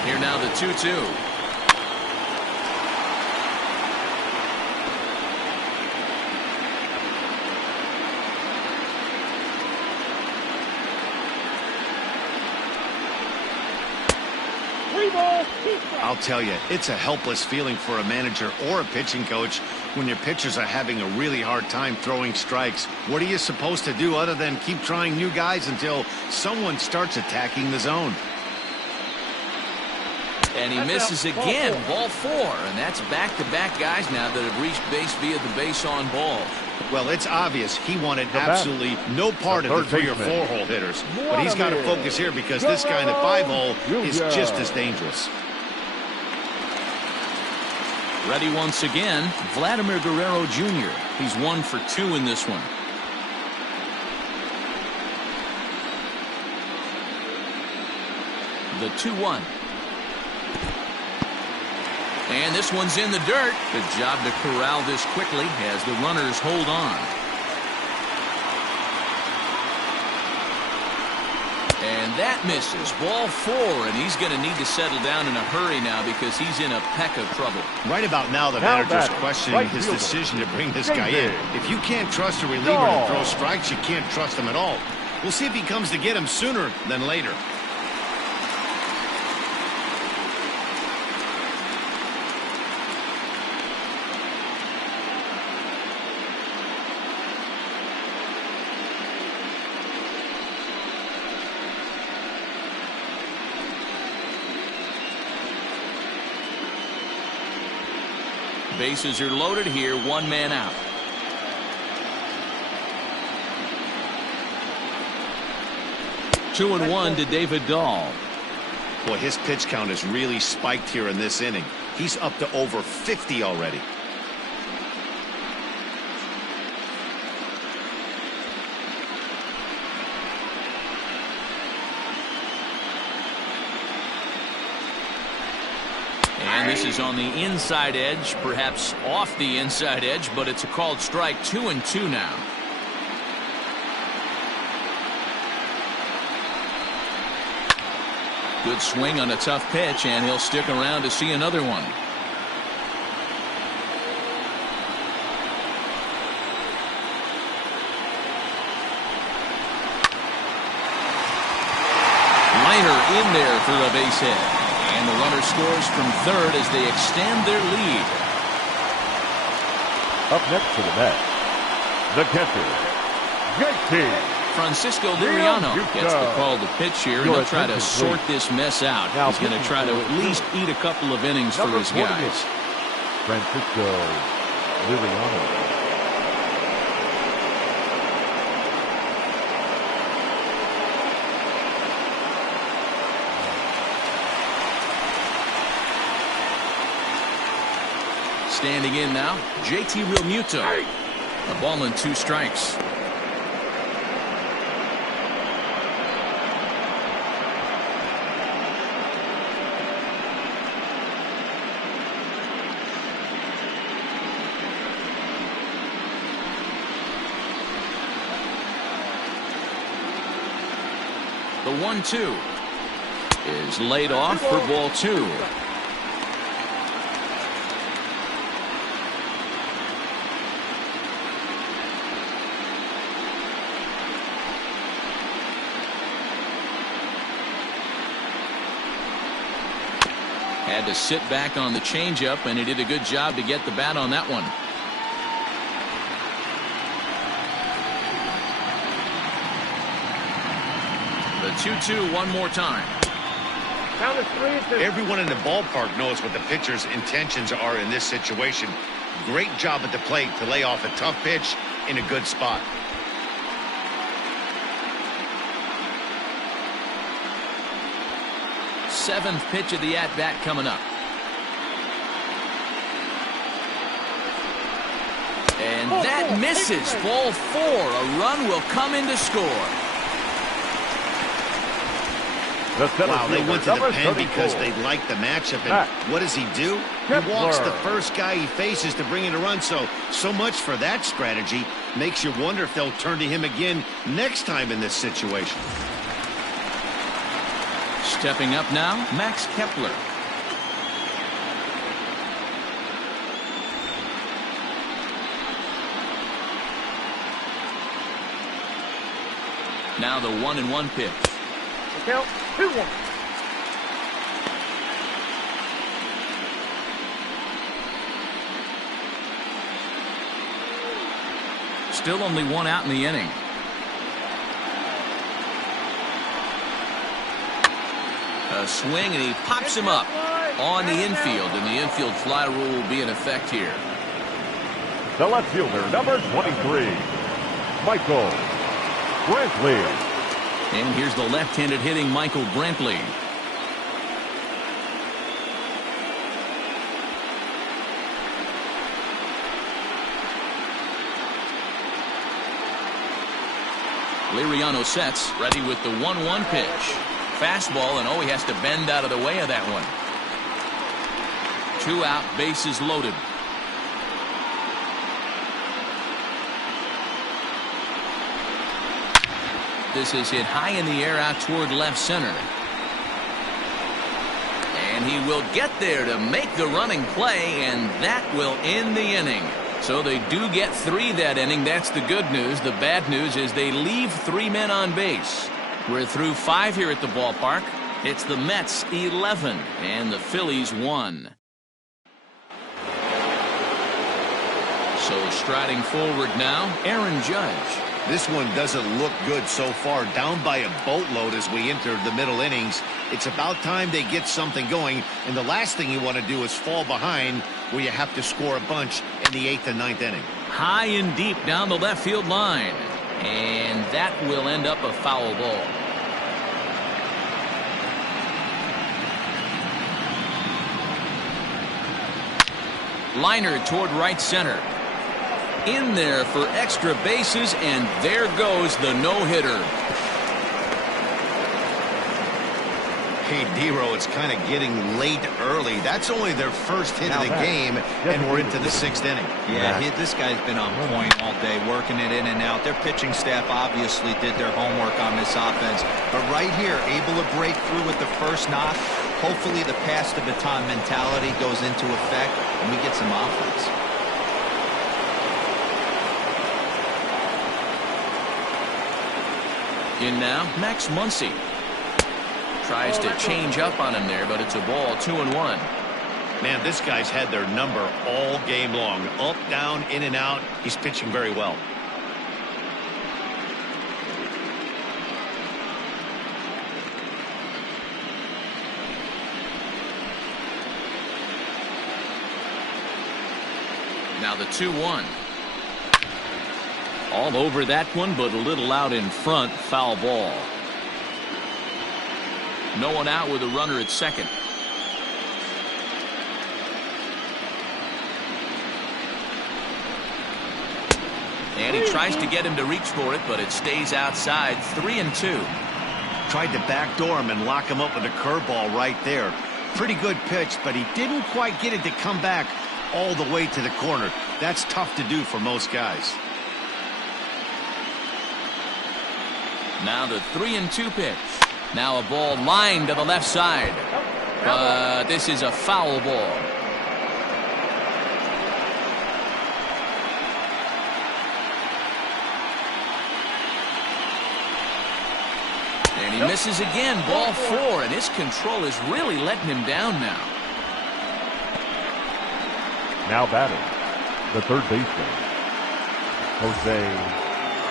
Here now the 2-2. I'll tell you, it's a helpless feeling for a manager or a pitching coach when your pitchers are having a really hard time throwing strikes. What are you supposed to do other than keep trying new guys until someone starts attacking the zone? And he misses again. Ball 4. And that's back-to-back guys now that have reached base via the base on ball. Well, it's obvious he wanted absolutely no part of the 3 or 4 hole hitters. But he's got to focus here because this guy in the 5 hole is just as dangerous. Ready once again, Vladimir Guerrero Jr. He's 1 for 2 in this one. The 2-1. And this one's in the dirt. Good job to corral this quickly as the runners hold on. And that misses. Ball 4, and he's going to need to settle down in a hurry now because he's in a peck of trouble. Right about now, the manager's questioning his decision to bring this guy in. If you can't trust a reliever to throw strikes, you can't trust him at all. We'll see if he comes to get him sooner than later. Bases are loaded here, 1 man out. Two and 1 to David Dahl. Boy, his pitch count has really spiked here in this inning. He's up to over 50 already. And this is on the inside edge, perhaps off the inside edge, but it's a called strike. 2 and 2 now. Good swing on a tough pitch, and he'll stick around to see another one. Liner in there for a base hit. And the runner scores from third as they extend their lead. Up next to the bat, the catcher, JT. Francisco Liriano gets the call to pitch here, and he'll try to sort this mess out. He's going to try to at least eat a couple of innings for his guys. Francisco Liriano. Standing in now, JT Realmuto. A ball and 2 strikes. The 1-2 is laid off for ball 2. Had to sit back on the changeup, and he did a good job to get the bat on that one. The 2-2 one more time. Count is 3-2. Everyone in the ballpark knows what the pitcher's intentions are in this situation. Great job at the plate to lay off a tough pitch in a good spot. Seventh pitch of the at-bat coming up. And that misses. Ball 4. A run will come in to score. Wow, they went to the pen because they liked the matchup. And what does he do? He walks the first guy he faces to bring in a run. So much for that strategy. Makes you wonder if they'll turn to him again next time in this situation. Stepping up now, Max Kepler. Now the 1-1 pitch. Count 2-1. Still only one out in the inning. A swing, and he pops him up on the infield, and the infield fly rule will be in effect here. The left fielder, number 23, Michael Brantley. And here's the left-handed hitting Michael Brantley. Liriano sets, ready with the 1-1 pitch. Fastball, and he has to bend out of the way of that one. 2 out, bases loaded. This is hit high in the air out toward left center. And he will get there to make the running play, and that will end the inning. So they do get 3 that inning. That's the good news. The bad news is they leave 3 men on base. We're through 5 here at the ballpark. It's the Mets 11 and the Phillies 1. So striding forward now, Aaron Judge. This one doesn't look good so far. Down by a boatload as we enter the middle innings. It's about time they get something going, and the last thing you want to do is fall behind where you have to score a bunch in the 8th and 9th inning. High and deep down the left field line, and that will end up a foul ball. Liner toward right center. In there for extra bases, and there goes the no-hitter. Hey, Dero, it's kind of getting late early. That's only their first hit of the game, and we're into the 6th inning. Yeah, this guy's been on point all day, working it in and out. Their pitching staff obviously did their homework on this offense. But right here, able to break through with the first knock. Hopefully the pass the baton mentality goes into effect, and we get some offense. In now, Max Muncy. Tries to change up on him there, but it's a ball, 2-1. Man, this guy's had their number all game long. Up, down, in and out. He's pitching very well. Now the 2-1. All over that one, but a little out in front. Foul ball. No one out with a runner at second. And he tries to get him to reach for it, but it stays outside. 3-2. Tried to backdoor him and lock him up with a curveball right there. Pretty good pitch, but he didn't quite get it to come back all the way to the corner. That's tough to do for most guys. Now the 3-2 pitch. Now a ball lined to the left side. But this is a foul ball. And he misses again. Ball 4. And his control is really letting him down now. Now batting, the third baseman, Jose.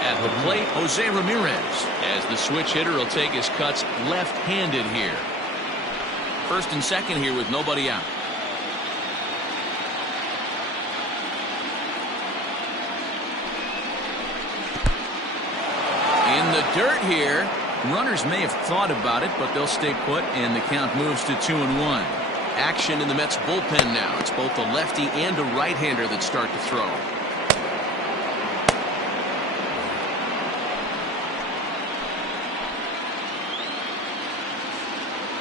At the plate, Jose Ramirez, as the switch hitter will take his cuts left-handed here. First and second here with nobody out. In the dirt here. Runners may have thought about it, but they'll stay put, and the count moves to 2-1. Action in the Mets bullpen now. It's both a lefty and a right-hander that start to throw.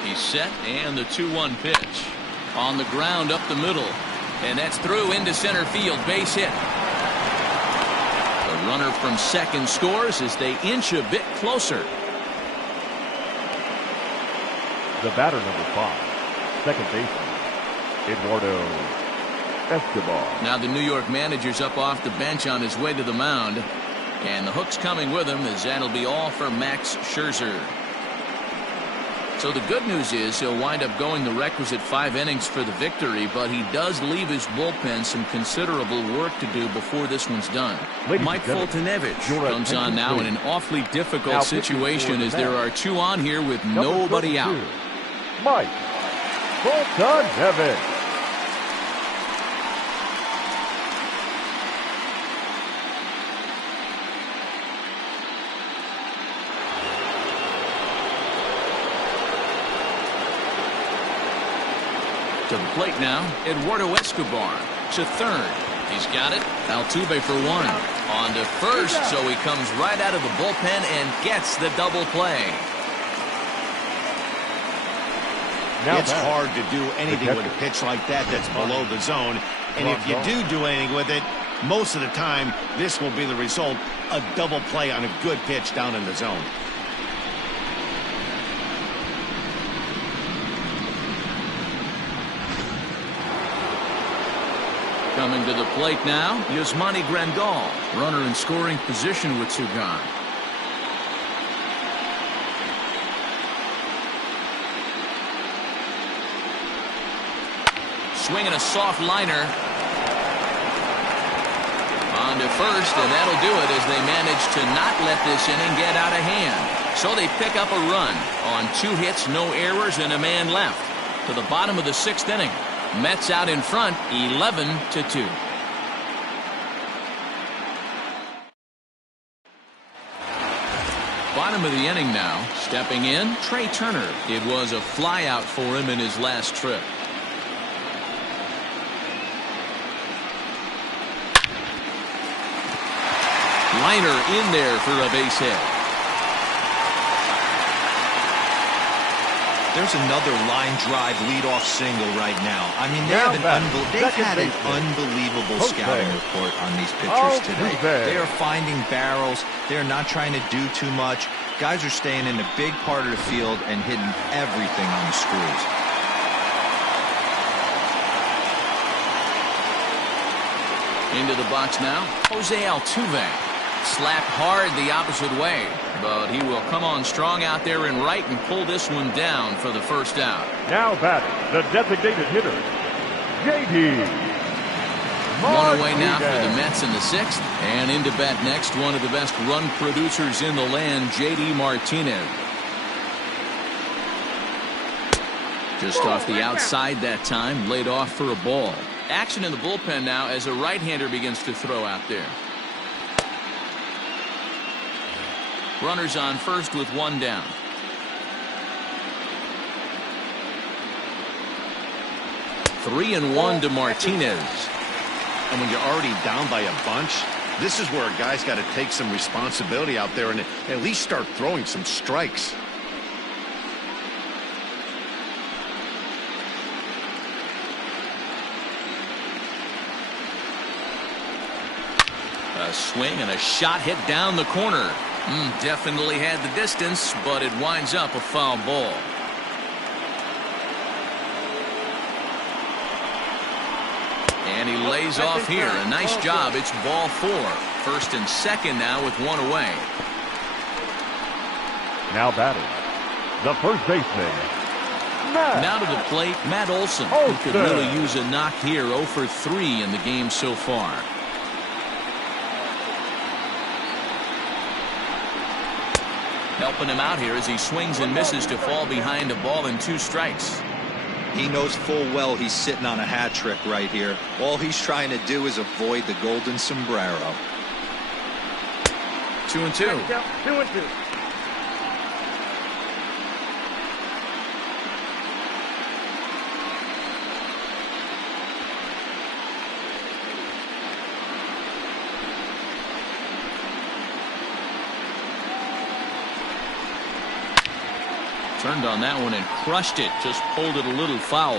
He's set, and the 2-1 pitch. On the ground up the middle. And that's through into center field. Base hit. The runner from second scores as they inch a bit closer. The batter, number 5, second baseman, Eduardo Escobar. Now the New York manager's up off the bench on his way to the mound. And the hook's coming with him, as that'll be all for Max Scherzer. So the good news is he'll wind up going the requisite 5 innings for the victory, but he does leave his bullpen some considerable work to do before this one's done. Mike Fultonevich comes on now in an awfully difficult situation as there are 2 on here with nobody out. Mike Fultonevich. To the plate now, Eduardo Escobar to third. He's got it. Altuve for 1. On to first, so he comes right out of the bullpen and gets the double play. It's hard to do anything with a pitch like that that's below the zone. And if you do anything with it, most of the time, this will be the result, a double play on a good pitch down in the zone. Coming to the plate now, Yasmani Grandal, runner in scoring position with 2 gone. Swinging a soft liner. On to first, and that'll do it as they manage to not let this inning get out of hand. So they pick up a run on 2 hits, no errors, and a man left. To the bottom of the 6th inning. Mets out in front, 11-2. Bottom of the inning now. Stepping in, Trey Turner. It was a flyout for him in his last trip. Liner in there for a base hit. There's another line drive leadoff single right now. I mean, they've had an unbelievable scouting report on these pitchers today. They are finding barrels. They're not trying to do too much. Guys are staying in a big part of the field and hitting everything on the screws. Into the box now, Jose Altuve. Slapped hard the opposite way, but he will come on strong out there in right and pull this one down for the first out. Now batting, the designated hitter, J.D. One away now for the Mets in the 6th, and into bat next, one of the best run producers in the land, J.D. Martinez. Just off the outside that time, laid off for a ball. Action in the bullpen now as a right-hander begins to throw out there. Runners on first with 1 down. Three and 1 to Martinez. And when you're already down by a bunch, this is where a guy's got to take some responsibility out there and at least start throwing some strikes. A swing and a shot hit down the corner. Definitely had the distance, but it winds up a foul ball. And he lays off here. A nice job. It's ball 4. First and second now with 1 away. Now batting, the first baseman, Matt. Now to the plate, Matt Olson, who could really use a knock here. 0 for 3 in the game so far. Helping him out here as he swings and misses to fall behind a ball and 2 strikes. He knows full well he's sitting on a hat trick right here. All he's trying to do is avoid the golden sombrero. 2 and 2. 2 and 2. Turned on that one and crushed it. Just pulled it a little foul.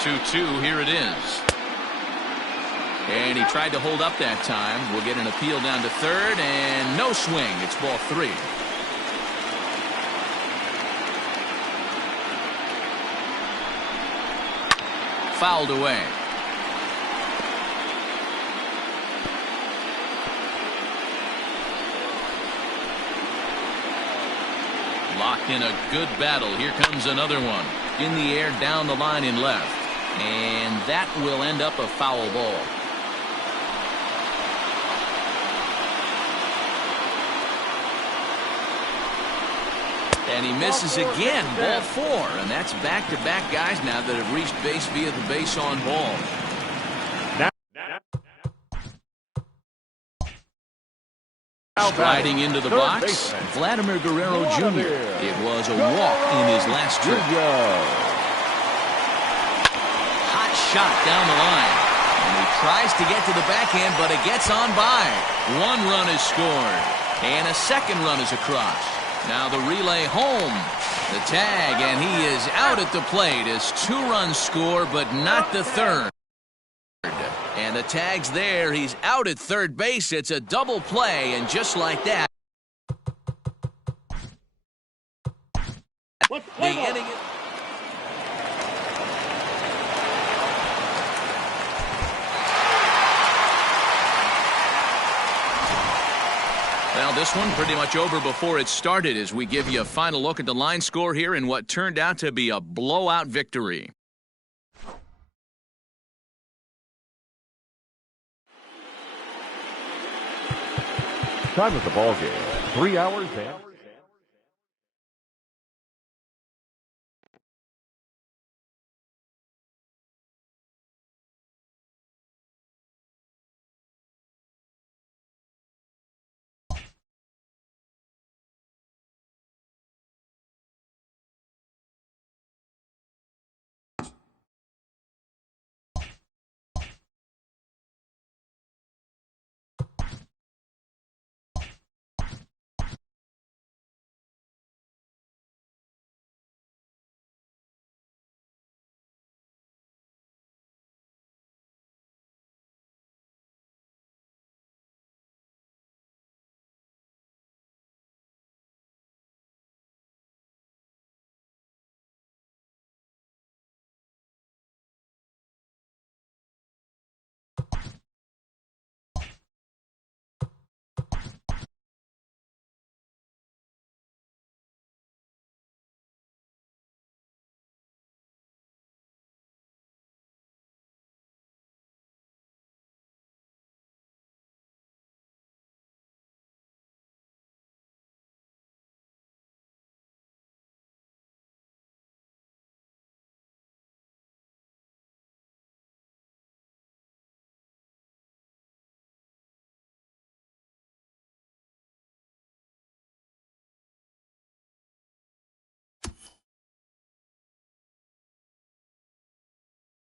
Two-2. Here it is. And he tried to hold up that time. We'll get an appeal down to third, and no swing. It's ball 3. Fouled away. Locked in a good battle. Here comes another one. In the air, down the line in left. And that will end up a foul ball. And he misses again. Ball 4. And that's back-to-back guys now that have reached base via the base on ball. Sliding into the box, Vladimir Guerrero Jr. It was a walk in his last trip. Hot shot down the line. And he tries to get to the backhand, but it gets on by. 1 run is scored. And a second run is across. Now the relay home. The tag, and he is out at the plate as 2 runs score, but not the third. And the tag's there. He's out at third base. It's a double play, and just like that, the inning. Well, this one pretty much over before it started as we give you a final look at the line score here in what turned out to be a blowout victory. Time of the ball game, 3 hours and